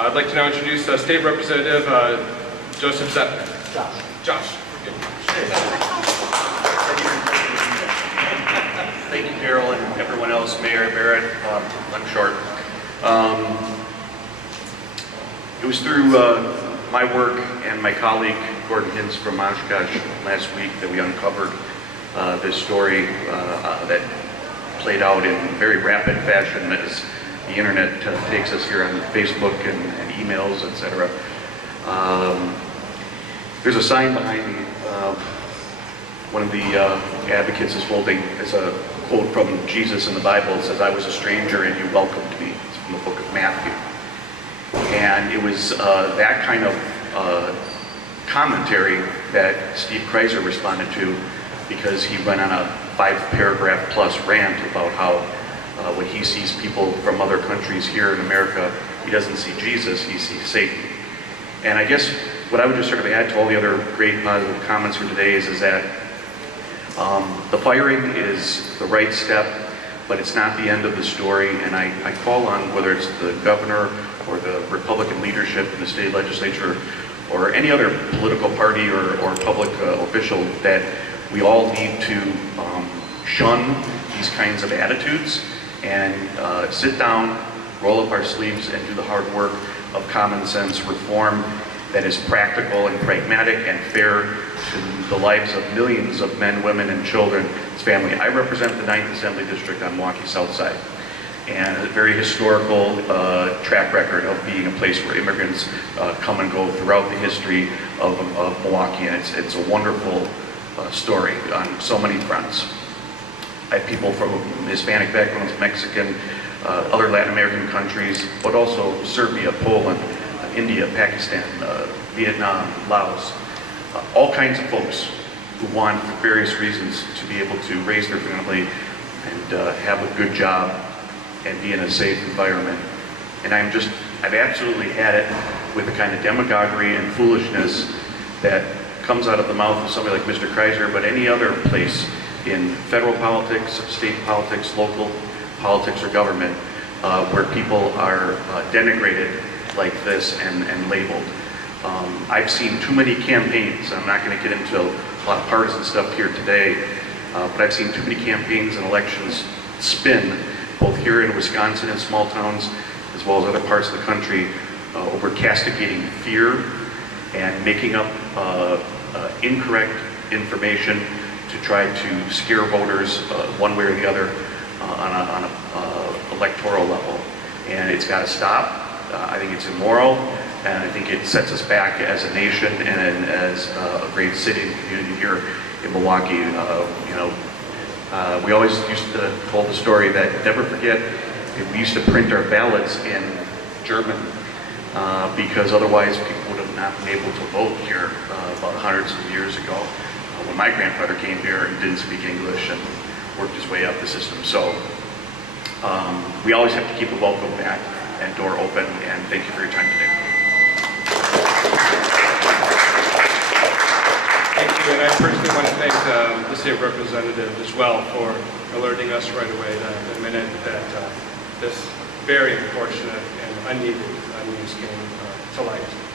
I'd like to now introduce State Representative Joseph Zepnick. Josh. Thank you, Carol, and everyone else, Mayor Barrett. I'm short. It was through my work and my colleague Gordon Hintz from Oshkosh last week that we uncovered this story that played out in very rapid fashion as the internet takes us here on Facebook and emails, etc. There's a sign behind me. One of the advocates is holding, it's a quote from Jesus in the Bible. It says, "I was a stranger and you welcomed me." It's from the book of Matthew. And it was that kind of commentary that Steve Kreiser responded to, because he went on a 5-paragraph plus rant about how when he sees people from other countries here in America, he doesn't see Jesus, he sees Satan. And I guess what I would just sort of add to all the other great positive comments from today is that the firing is the right step, but it's not the end of the story. And I call on, whether it's the governor or the Republican leadership in the state legislature or any other political party or public official, that we all need to shun these kinds of attitudes and sit down, roll up our sleeves, and do the hard work of common sense reform that is practical and pragmatic and fair to the lives of millions of men, women, and children. It's family. I represent the 9th Assembly District on Milwaukee South Side, and a very historical track record of being a place where immigrants come and go throughout the history of Milwaukee, and it's a wonderful story on so many fronts. I have people from Hispanic backgrounds, Mexican, other Latin American countries, but also Serbia, Poland, India, Pakistan, Vietnam, Laos, all kinds of folks who want, for various reasons, to be able to raise their family and have a good job and be in a safe environment. And I've absolutely had it with the kind of demagoguery and foolishness that comes out of the mouth of somebody like Mr. Kreiser, but any other place in federal politics, state politics, local politics, or government, where people are denigrated like this and labeled. I've seen too many campaigns. I'm not going to get into a lot of partisan stuff here today, but I've seen too many campaigns and elections spin, both here in Wisconsin and small towns, as well as other parts of the country, over castigating fear and making up incorrect information to try to scare voters one way or the other on a electoral level. And it's got to stop. I think it's immoral, and I think it sets us back as a nation and as a great city and community here in Milwaukee. We always used to tell the story that, never forget, we used to print our ballots in German because otherwise people would have not been able to vote here about hundreds of years ago when my grandfather came here and didn't speak English and worked his way up the system. So we always have to keep the welcome back and door open, and thank you for your time today. Thank you, and I personally want to thank the state representative as well for alerting us right away the minute that this very unfortunate and unneeded news came to light.